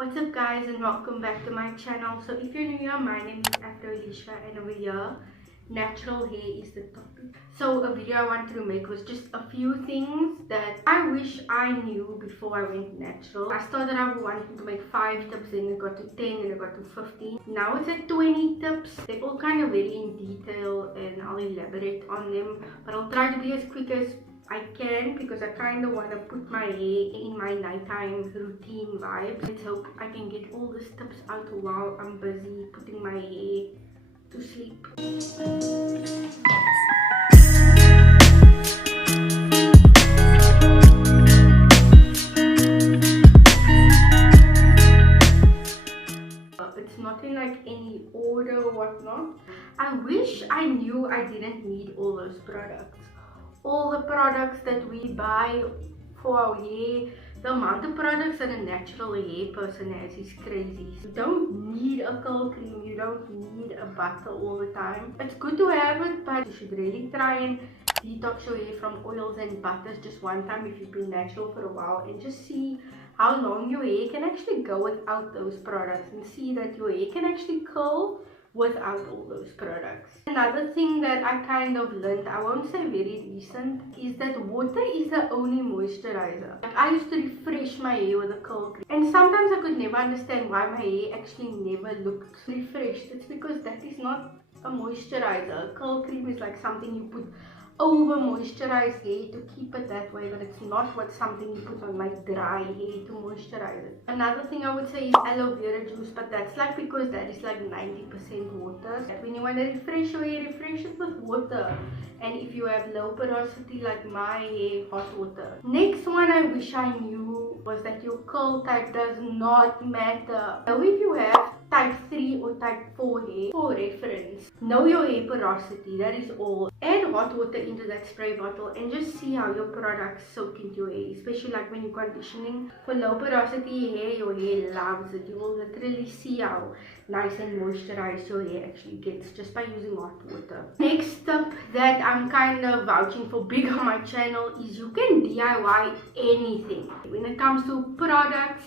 What's up guys, and welcome back to my channel. So if you're new here, my name is Alicia, and over here natural hair is the topic. So a video I wanted to make was just a few things that I wish I knew before I went natural. I started out wanting to make 5 tips, then it got to 10, then it got to 15. Now it's at 20 tips. They're all kind of very in detail and I'll elaborate on them, but I'll try to be as quick as I can because I kind of want to put my hair in my nighttime routine vibes. Let's hope I can get all these tips out while I'm busy putting my hair to sleep. It's not in like any order or whatnot. I wish I knew I didn't need all those products. All the products that we buy for our hair, the amount of products that a natural hair person has is crazy. You don't need a curl cream, you don't need a butter all the time. It's good to have it, but you should really try and detox your hair from oils and butters just one time if you've been natural for a while, and just see how long your hair can actually go without those products, and see that your hair can actually curl without all those products. Another thing that I kind of learned, I won't say very recent, is that water is the only moisturizer. Like I used to refresh my hair with a curl cream, and sometimes I could never understand why my hair actually never looked refreshed. It's because that is not a moisturizer. A curl cream is like something you put over moisturized hair to keep it that way, but it's not what something you put on like dry hair to moisturize it. Another thing I would say is aloe vera juice, but that's like because that is like 90% water. When you want to refresh your hair, refresh it with water. And if you have low porosity like my hair, hot water. Next one I wish I knew was that your curl type does not matter. Now if you have type 3 or type 4 hair, for reference, know your hair porosity, that is all. Add hot water into that spray bottle and just see how your products soak into your hair, especially like when you're conditioning. For low porosity hair, your hair loves it. You will literally see how nice and moisturized your hair actually gets just by using hot water. Next tip that I'm kind of vouching for big on my channel is you can DIY anything. When it comes to products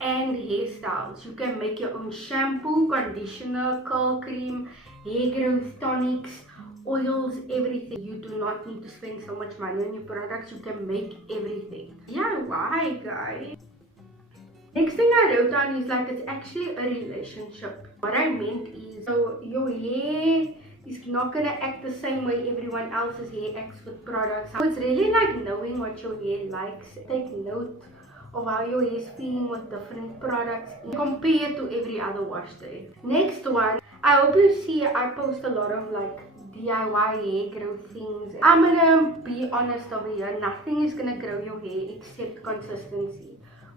and hairstyles, you can make your own shampoo, conditioner, curl cream, hair growth tonics, oils, everything. You do not need to spend so much money on your products. You can make everything. DIY, guys. Next thing I wrote down is like it's actually a relationship. What I meant is, so your hair is not gonna act the same way everyone else's hair acts with products. So it's really like knowing what your hair likes. Take note of how your hair is feeling with different products and compare to every other wash day. Next one, I hope you see I post a lot of like DIY hair growth things. I'm gonna be honest over here, nothing is gonna grow your hair except consistency.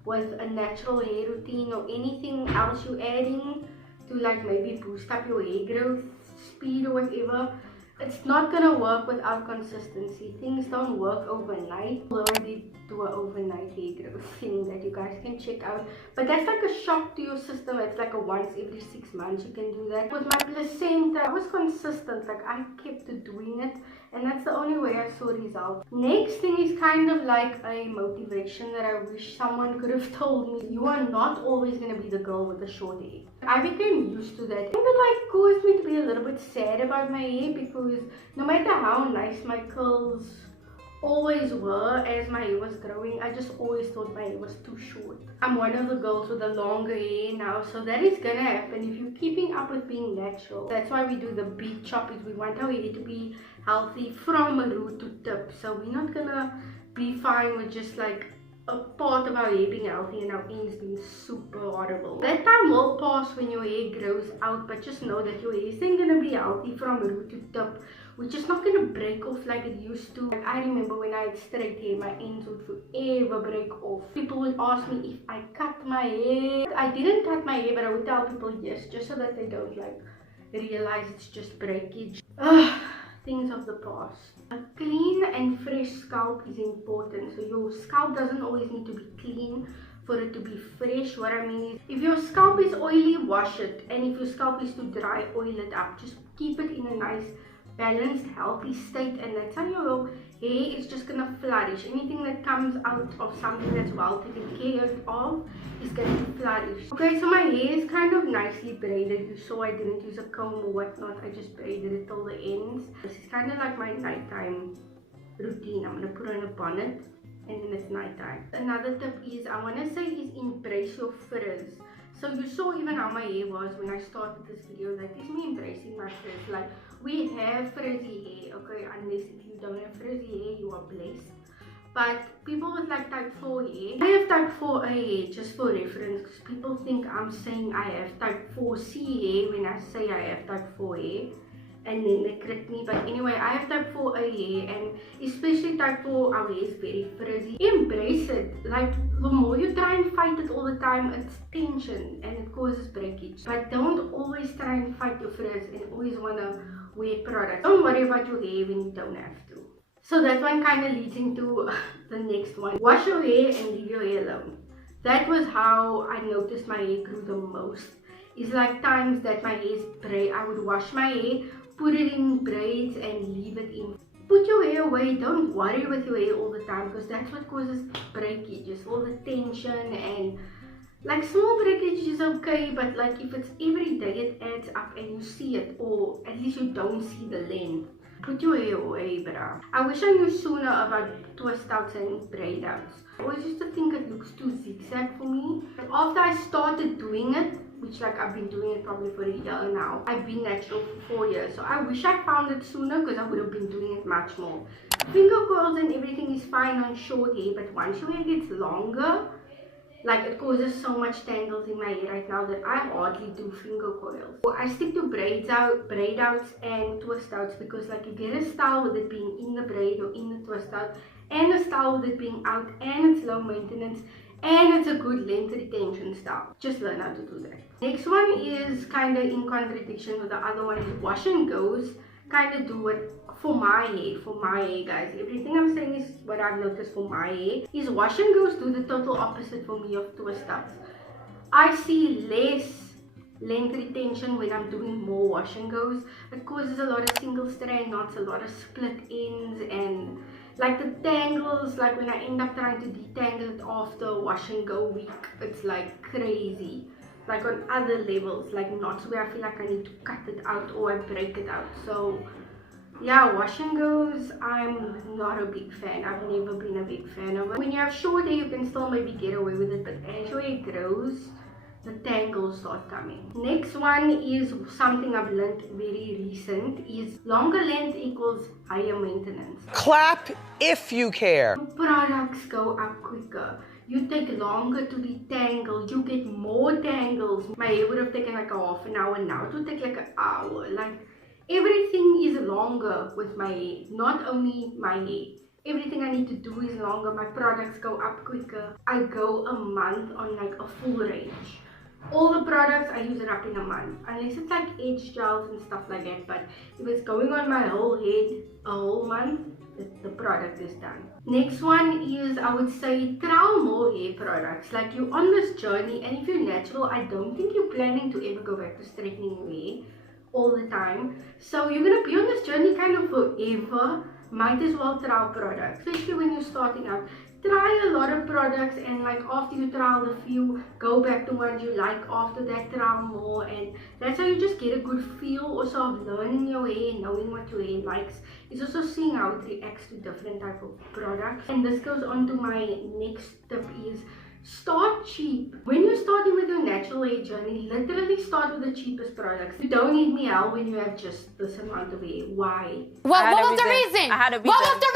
With a natural hair routine or anything else you're adding to like maybe boost up your hair growth speed or whatever, it's not gonna work without consistency. Things don't work overnight. Although I did do an overnight hair growth thing that you guys can check out, but that's like a shock to your system. It's like a once every 6 months you can do that. With my placenta, I was consistent. Like I kept doing it, and that's the only way I saw results. Next thing is kind of like a motivation that I wish someone could have told me. You are not always gonna be the girl with the short hair. I became used to that, and it like caused me to be a little bit sad about my hair, because no matter how nice my curls always were as my hair was growing, I just always thought my hair was too short. I'm one of the girls with the longer hair now, so that is gonna happen if you're keeping up with being natural. That's why we do the big chop. Is we want our hair to be healthy from root to tip, so we're not gonna be fine with just like a part of our hair being healthy and our ends being super horrible. That time will pass when your hair grows out, but just know that your hair isn't gonna be healthy from root to tip, which is not gonna break off like it used to. Like I remember when I had straight hair, my ends would forever break off. People would ask me if I cut my hair. I didn't cut my hair, but I would tell people yes, just so that they don't like realize it's just breakage. Things of the past. A clean and fresh scalp is important. So your scalp doesn't always need to be clean for it to be fresh. What I mean is, if your scalp is oily, wash it, and if your scalp is too dry, oil it up. Just keep it in a nice balanced, healthy state, and that's how your hair is just gonna flourish. Anything that comes out of something that's well taken care of is going to flourish. Okay, so my hair is kind of nicely braided. You saw I didn't use a comb or whatnot. I just braided it till the ends. This is kind of like my nighttime routine. I'm gonna put on a bonnet and then it's nighttime. Another tip is, I want to say, is embrace your frizz. So you saw even how my hair was when I started this video. Like, this is me embracing my frizz. Like, we have frizzy hair, okay? Unless if you don't have frizzy hair, you are blessed. But people with like type 4 hair, I have type 4A hair, just for reference, because people think I'm saying I have type 4C hair when I say I have type 4 hair, and then they correct me. But anyway, I have type 4A hair, and especially type 4, our hair is very frizzy. Embrace it. Like, the more you try and fight it all the time, it's tension and it causes breakage. But don't always try and fight your frizz and always want to wear products. Don't worry about your hair when you don't have to. So that one kind of leads into the next one. Wash your hair and leave your hair alone. That was how I noticed my hair grew the most. It's like times that my hair is braid. I would wash my hair, put it in braids and leave it in. Put your hair away. Don't worry with your hair all the time, because that's what causes breakage. Just all the tension, and like small breakage is okay, but like if it's every day, it adds up and you see it, or at least you don't see the length. Put your hair away, bruh. I wish I knew sooner about twist outs and braid outs. I always used to think it looks too zigzag for me. But after I started doing it, which like I've been doing it probably for a year now. I've been natural for 4 years. So I wish I found it sooner, because I would have been doing it much more. Finger curls and everything is fine on short hair, but once your hair gets longer, like it causes so much tangles in my hair right now that I hardly do finger coils. So I stick to braid outs and twist outs, because like you get a style with it being in the braid or in the twist out, and a style with it being out, and it's low maintenance, and it's a good length retention style. Just learn how to do that. Next one is kind of in contradiction with the other one, is wash and goes. Kind of do it for my hair, guys. Everything I'm saying is what I've noticed for my hair. Is wash and goes do the total opposite for me of twist outs. I see less length retention when I'm doing more wash and goes. It causes a lot of single strand knots, a lot of split ends, and like the tangles, like when I end up trying to detangle it after wash and go week, it's like crazy. Like on other levels, like knots where I feel like I need to cut it out or I break it out. So yeah, wash and goes, I'm not a big fan. I've never been a big fan of it. When you have short hair, you can still maybe get away with it, but as your hair grows, the tangles start coming. Next one is something I've learned very recent, is longer length equals higher maintenance. Clap if you care. Products go up quicker. You take longer to detangle, you get more tangles. My hair would have taken like a half an hour, now it would take like an hour. Like, everything is longer with my hair, not only my hair. Everything I need to do is longer. My products go up quicker. I go a month on like a full range. All the products I use it up in a month, unless it's like edge gels and stuff like that. But if it's going on my whole head a whole month, the product is done. Next one is, I would say, trial more hair products. Like, you're on this journey, and if you're natural, I don't think you're planning to ever go back to straightening your hair all the time. So you're gonna be on this journey kind of forever. Might as well trial products, especially when you're starting out. Try a lot of products, and like after you trial a few, go back to ones you like. After that, trial more, and that's how you just get a good feel also of learning your hair, knowing what your hair likes. It's also seeing how it reacts to different type of products. And this goes on to my next tip, is start cheap. When you're starting with your natural hair journey, literally start with the cheapest products. You don't need me out when you have just this amount of hair. Why? What was the reason? I had a reason. What was the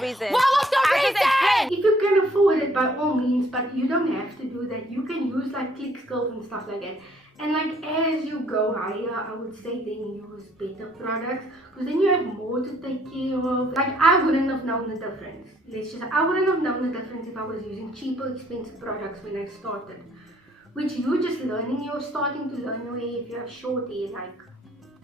reason? What was the reason? If you can afford it, by all means, but you don't have to do that. You can use like cuticles and stuff like that. And like as you go higher, I would say then use better products, because then you have more to take care of. Like, I wouldn't have known the difference. I wouldn't have known the difference if I was using cheaper, expensive products when I started. Which you're just learning, you're starting to learn your hair. If you have short hair, like,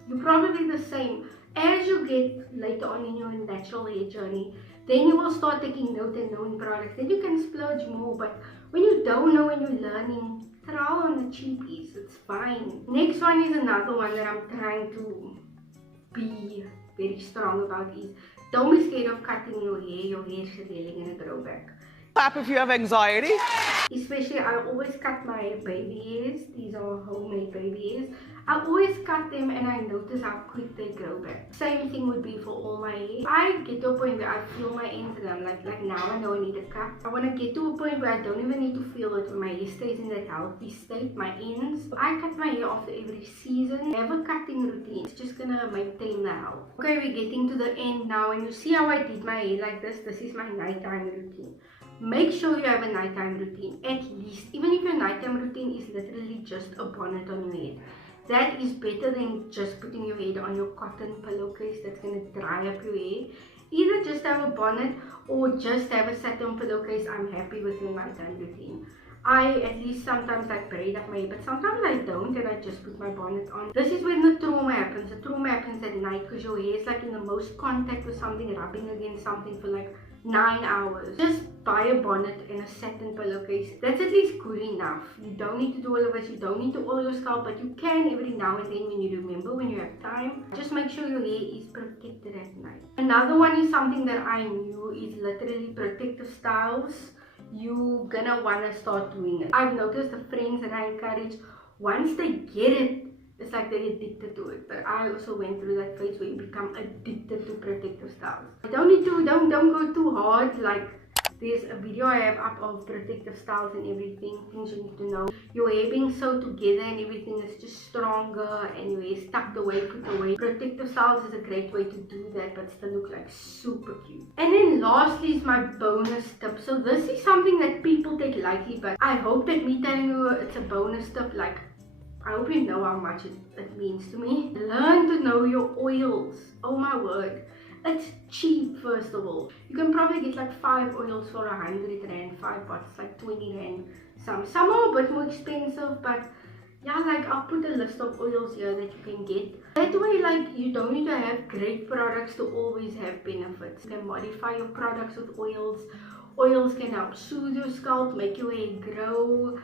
you're probably the same. As you get later on in your natural hair journey, then you will start taking note and knowing products. Then you can splurge more. But when you don't know and you're learning, trial on the cheapies, it's fine. Next one is another one that I'm trying to be very strong about, is Don't be scared of cutting your hair. Your hair is really gonna grow back. Clap if you have anxiety. Especially, I always cut my baby hairs. These are homemade baby hairs. I always cut them and I notice how quick they grow back. Same thing would be for all my hair. I get to a point where I feel my ends and I'm like now I know I need a cut. I want to get to a point where I don't even need to feel it, when my hair stays in that healthy state, my ends. I cut my hair after every season. I have a cutting routine. It's just gonna maintain the health. Okay, we're getting to the end now, and you see how I did my hair like this. This is my nighttime routine. Make sure you have a nighttime routine, at least. Even if your nighttime routine is literally just a bonnet on your head, that is better than just putting your head on your cotton pillowcase that's going to dry up your hair. Either just have a bonnet or just have a satin pillowcase. I'm happy with your nighttime routine. I at least sometimes like braid up my hair, but sometimes I don't and I just put my bonnet on. This is when the trauma happens. The trauma happens at night because your hair is like in the most contact with something, rubbing against something for like 9 hours. Just buy a bonnet and a satin pillowcase. That's at least good enough. You don't need to do all of this. You don't need to oil your scalp, but you can every now and then when you remember, when you have time. Just make sure your hair is protected at night. Another one is something that I knew is literally protective styles. You're gonna wanna start doing it. I've noticed the friends that I encourage, once they get it, it's like they're addicted to it. But I also went through that phase where you become addicted to protective styles. Don't go too hard. Like, there's a video I have up of protective styles and everything, things you need to know. Your hair being sewed together and everything is just stronger, and your hair tucked away, put away. Protective styles is a great way to do that, but still look like super cute. And then lastly is my bonus tip. So this is something that people take lightly, but I hope that me telling you it's a bonus tip, like, I hope you know how much it means to me. Learn to know your oils. Oh my word. It's cheap, first of all. You can probably get like 5 oils for 100 rand, 5 bottles, like 20 rand. Some are a bit more expensive, but yeah, like I'll put a list of oils here that you can get. That way, like, you don't need to have great products to always have benefits. You can modify your products with oils. Oils can help soothe your scalp, make your hair grow,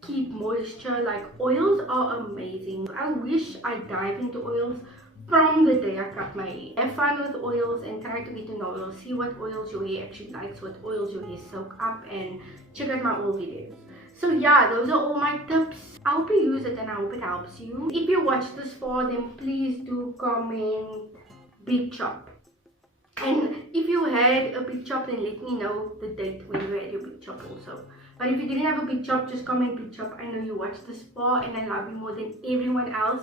keep moisture. Like, oils are amazing. I wish I dive into oils from the day I cut my hair. Have fun with oils and try to get to know oils. See what oils your hair actually likes, what oils your hair soak up, and check out my old videos. So yeah, those are all my tips. I hope you use it and I hope it helps you. If you watched this far, then please do comment big chop. And if you had a big chop, then let me know the date when you had your big chop also. But if you didn't have a big chop, just comment big chop. I know you watched this far and I love you more than everyone else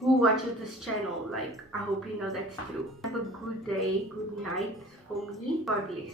who watches this channel. Like, I hope you know that's true. Have a good day, good night for me. God bless.